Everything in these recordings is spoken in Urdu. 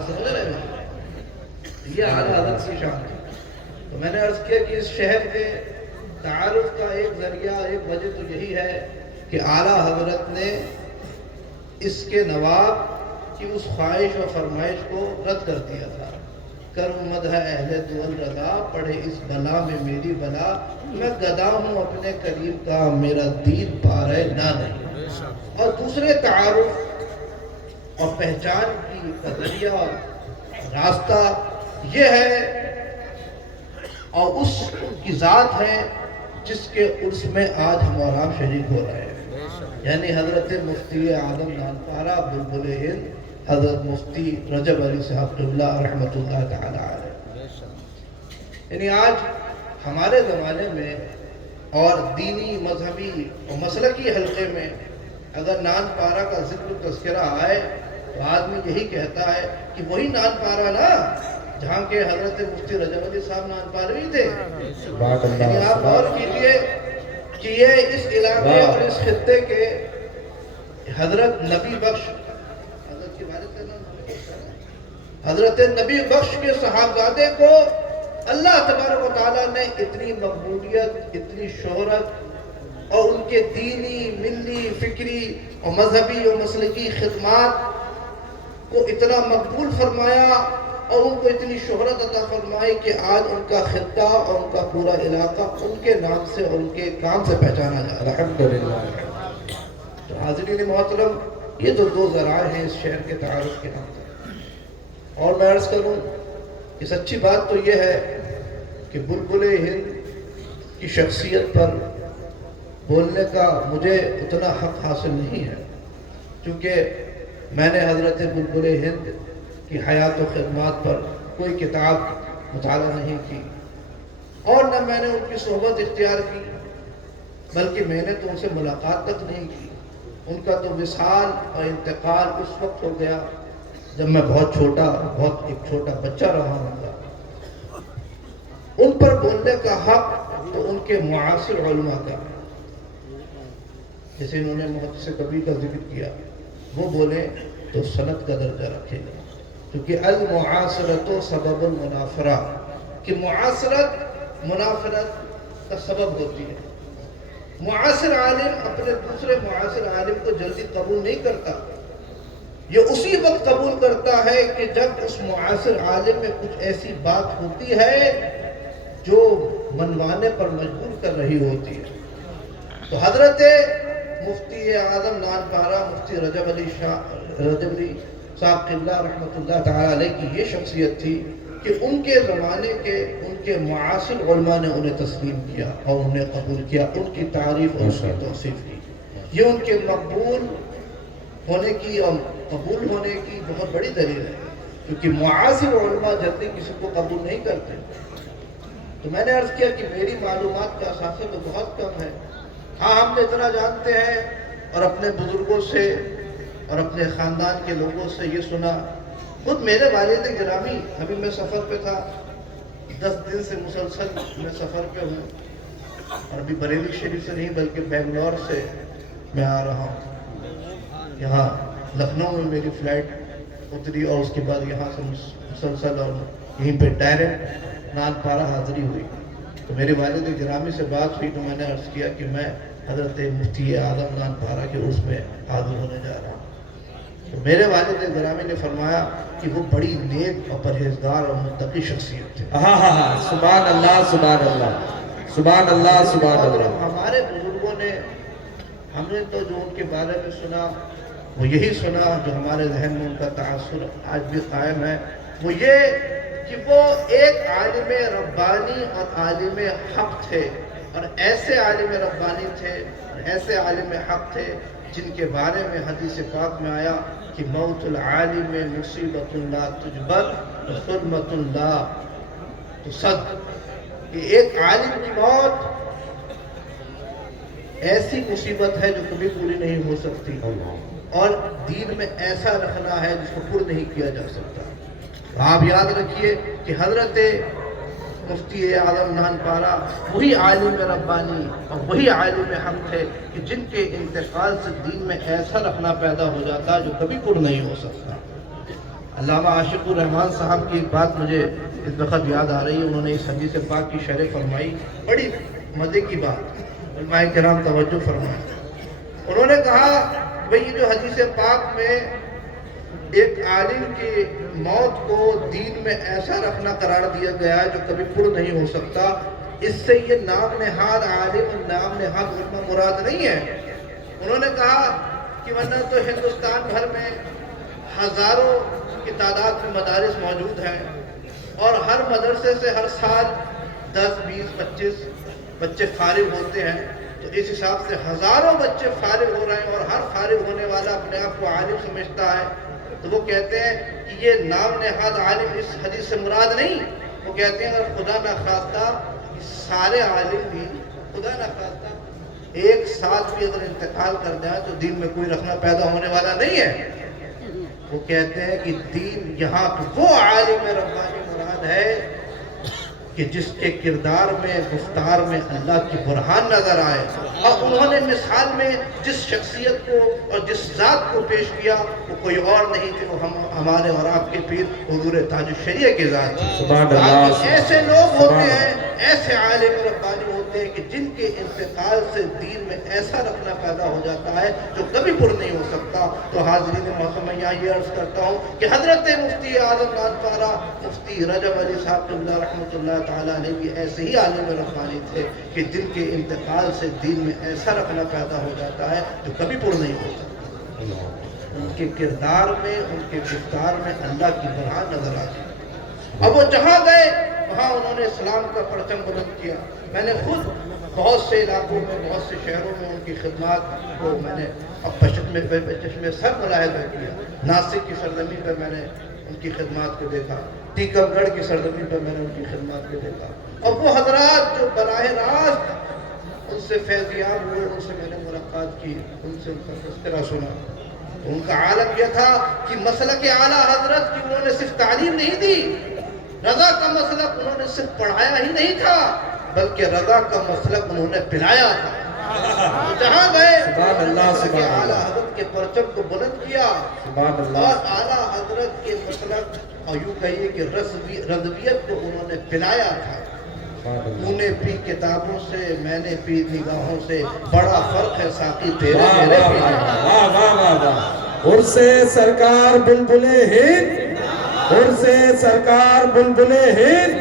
بات سمجھ رہے ہیں؟ یہ اعلیٰ حضرت کی شان ہے۔ تو میں نے عرض کیا کہ اس شہر کے تعارف کا ایک ذریعہ، ایک وجہ تو یہی ہے کہ اعلیٰ حضرت نے اس کے نواب کی اس خواہش و فرمائش کو رد کر دیا تھا۔ کرم مدح اہل دول رضا، پڑھے اس بلا میں میری بلا، میں گدا ہوں اپنے قریب کا، میرا دین پارے نہ نہیں۔ اور دوسرے تعارف اور پہچان کا ذریعہ راستہ یہ ہے اور اس کی ذات ہے جس کے عرس میں آج ہم اور آپ شریک ہو رہے ہیں، یعنی حضرت مفتی اعظم نانپارہ بلبل ہند حضرت مفتی رجب علی صاحب قبلہ رحمۃ اللہ تعالی علیہ۔ یعنی آج ہمارے زمانے میں اور دینی، مذہبی اور مسلکی حلقے میں اگر نانپارہ کا ذکر تذکرہ آئے تو آدمی یہی کہتا ہے کہ وہی نانپارہ نا جہاں کے حضرت مفتی رجب علی صاحب نانپاروی تھے۔ یعنی آپ غور کیجئے کہ یہ اس علاقے اور اس خطے کے حضرت نبی بخش، حضرت کے والد کا نام حضرت نبی بخش کے صاحبزادے کو اللہ تبارک و تعالیٰ نے اتنی مقبولیت، اتنی شہرت اور ان کے دینی، ملی، فکری اور مذہبی اور مسلکی خدمات کو اتنا مقبول فرمایا اور ان کو اتنی شہرت عطا فرمائی کہ آج ان کا خطہ اور ان کا پورا علاقہ ان کے نام سے اور ان کے کام سے پہچانا جا رہا ہے۔ الحمدللہ۔ تو حاضرین محترم، یہ تو دو ذرائع ہیں اس شہر کے تعارف کے نام سے۔ اور میں عرض کروں کہ سچی بات تو یہ ہے کہ بلبل ہند کی شخصیت پر بولنے کا مجھے اتنا حق حاصل نہیں ہے، کیونکہ میں نے حضرت بلبل ہند کی حیات و خدمات پر کوئی کتاب مطالعہ نہیں کی اور نہ میں نے ان کی صحبت اختیار کی، بلکہ میں نے تو ان سے ملاقات تک نہیں کی۔ ان کا تو وصال اور انتقال اس وقت ہو گیا جب میں بہت ایک چھوٹا بچہ رہا ہوں گا۔ ان پر بولنے کا حق تو ان کے معاصر علماء کا، جیسے انہوں نے محدث کبیر کا ذکر کیا، وہ بولے تو سند کا درجہ رکھے گا، کیونکہ المعاصرت سبب المنافرہ، کہ معاصرت منافرت کا سبب ہوتی ہے۔ معاصر عالم اپنے دوسرے معاصر عالم کو جلدی قبول نہیں کرتا، یہ اسی وقت قبول کرتا ہے کہ جب اس معاصر عالم میں کچھ ایسی بات ہوتی ہے جو منوانے پر مجبور کر رہی ہوتی ہے۔ تو حضرت مفتی اعظم نانپارہ مفتی رجب علی صاحب قبلہ رحمۃ اللہ تعالی علیہ کی یہ شخصیت تھی کہ ان کے زمانے کے ان کے معاصر علماء نے انہیں تسلیم کیا اور انہیں قبول کیا، ان کی تعریف اور ان کی توصیف کی۔ یہ ان کے مقبول ہونے کی اور قبول ہونے کی بہت بڑی دلیل ہے، کیونکہ معاصر علماء جلدی کسی کو قبول نہیں کرتے۔ تو میں نے عرض کیا کہ میری معلومات کا اثاثہ تو بہت کم ہے۔ ہاں، ہم نے اتنا جانتے ہیں اور اپنے بزرگوں سے اور اپنے خاندان کے لوگوں سے یہ سنا۔ خود میرے والد گرامی، ابھی میں سفر پہ تھا، 10 دن سے مسلسل میں سفر پہ ہوں، اور ابھی بریلی شریف سے نہیں بلکہ بنگلور سے میں آ رہا ہوں۔ یہاں لکھنؤ میں میری فلائٹ اتری اور اس کے بعد یہاں سے مسلسل اور یہیں پہ ڈائریکٹ نانپارہ حاضری ہوئی۔ تو میرے والد گرامی سے بات ہوئی تو میں نے عرض کیا کہ میں حضرت مفتی اعظم نانپارہ کے عرس میں حاضر ہونے جا رہا ہوں۔ تو میرے والد گرامی نے فرمایا کہ وہ بڑی نیک اور پرہیزگار اور متقی شخصیت تھے۔ سبحان اللہ، سبحان اللہ، سبحان اللہ، سبحان اللہ۔ ہمارے بزرگوں نے، ہم نے تو جو ان کے بارے میں سنا وہ یہی سنا جو ہمارے ذہن میں ان کا تاثر آج بھی قائم ہے، وہ یہ کہ وہ ایک عالم ربانی اور عالم حق تھے، اور ایسے عالم ربانی تھے اور ایسے عالم حق تھے جن کے بارے میں حدیث پاک میں آیا کہ موت العالم مصیبت لا تجبر ظلمت لا تصد، کہ ایک عالم کی موت ایسی مصیبت ہے جو کبھی پوری نہیں ہو سکتی، اور دین میں ایسا رکھنا ہے جس کو پر نہیں کیا جا سکتا۔ آپ یاد رکھیے کہ حضرت مفتی اعظم نانپارہ وہی عالم ربانی اور وہی عالم حق تھے کہ جن کے انتقال سے دین میں ایسا رکھنا پیدا ہو جاتا جو کبھی پر نہیں ہو سکتا۔ علامہ عاشق الرحمان صاحب کی ایک بات مجھے اس وقت یاد آ رہی ہے. انہوں نے اس حدیث پاک کی شرح فرمائی, بڑی مزے کی بات, علماء کرام توجہ فرمائیں. انہوں نے کہا بھئی یہ جو حدیث پاک میں ایک عالم کی موت کو دین میں ایسا رکھنا قرار دیا گیا ہے جو کبھی پر نہیں ہو سکتا, اس سے یہ نام نہاد عالم نام نہاد علماء مراد نہیں ہے. انہوں نے کہا کہ ورنہ تو ہندوستان بھر میں ہزاروں کی تعداد میں مدارس موجود ہیں اور ہر مدرسے سے ہر سال 10 20 25 بچے فارغ ہوتے ہیں, تو اس حساب سے ہزاروں بچے فارغ ہو رہے ہیں اور ہر فارغ ہونے والا اپنے آپ کو عالم سمجھتا ہے. تو وہ کہتے ہیں کہ یہ نام نہاد عالم اس حدیث سے مراد نہیں. وہ کہتے ہیں اگر خدا نخواستہ سارے عالم بھی خدا نخواستہ ایک ساتھ بھی اگر انتقال کر جائے تو دین میں کوئی رکھنا پیدا ہونے والا نہیں ہے. وہ کہتے ہیں کہ دین یہاں وہ عالم ربانی مراد ہے کہ جس کے کردار میں گفتار میں اللہ کی برہان نظر آئے. اور انہوں نے مثال میں جس شخصیت کو اور جس ذات کو پیش کیا وہ کوئی اور نہیں تھے, وہ ہمارے اور آپ کے پیر حضور تاج الشریعہ کے ذات تھے. سبحان اللہ. ایسے لوگ ہوتے ہیں, ایسے عالم ربانی ہوتے ہیں کہ جن کے انتقال سے دین میں ایسا رکھنا پیدا ہو جاتا ہے جو کبھی پر نہیں ہو سکتا. تو حاضرین محترم میں یہاں یہ عرض کرتا ہوں کہ حضرت مفتی اعظم ناتپارہ مفتی رجب علی صاحب قبلہ رحمۃ اللہ تعالیٰ علیہ بھی ایسے ہی عالم ربانی تھے کہ جن کے انتقال سے دین میں ایسا رکھنا پیدا ہو جاتا ہے جو کبھی پر نہیں ہو سکتا. ان کے کردار میں ان کے گفتار میں اللہ کی برہان نظر آتی. اب وہ جہاں گئے وہاں انہوں نے اسلام کا پرچم بلند کیا. میں نے خود بہت سے علاقوں میں بہت سے شہروں میں ان کی خدمات کو میں نے اب چشم سر ملاحظہ کیا. ناسک کی سرزمین پر میں نے ان کی خدمات کو دیکھا, ٹیکم گڑھ کی سرزمین پر میں نے ان کی خدمات کو دیکھا. اور وہ حضرات جو براہ راست ان سے فیضیاب ہوئے, ان سے میں نے ملاقات کی, ان سے ان کا تذکرہ سنا, تو ان کا عالم یہ تھا کہ مسلک اعلیٰ حضرت کی انہوں نے صرف تعلیم نہیں دی, رضا کا مسلک انہوں نے صرف پڑھایا ہی نہیں تھا بلکہ رضا کا مسلک انہوں نے پلایا تھا. جہاں گئے مسلک اعلیٰ حضرت کے پرچم کو بلند کیا اور اعلیٰ حضرت کے مسلک اور یوں کہیے کہ رضویت کو انہوں نے پلایا تھا. تو نے پی کتابوں سے, میں نے پی نگاہوں سے, بڑا فرق ہے ساقی تیرے میرے. عرص سرکار بلبل ہند, عرص سرکار بلبل ہند,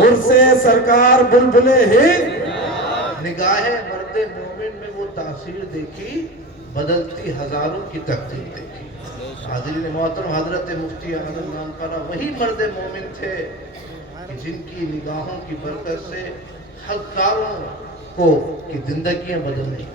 عرص سرکار بلبل ہند. نگاہ مرد مومن میں وہ تاثیر دیکھی, بدلتی ہزاروں کی تقدیر دیکھی. حاضرین محترم, حضرت مفتی اعظم ناتپارہ وہی مرد مومن تھے جن کی نگاہوں کی برکت سے ہزاروں کو کی زندگیاں بدل گئی.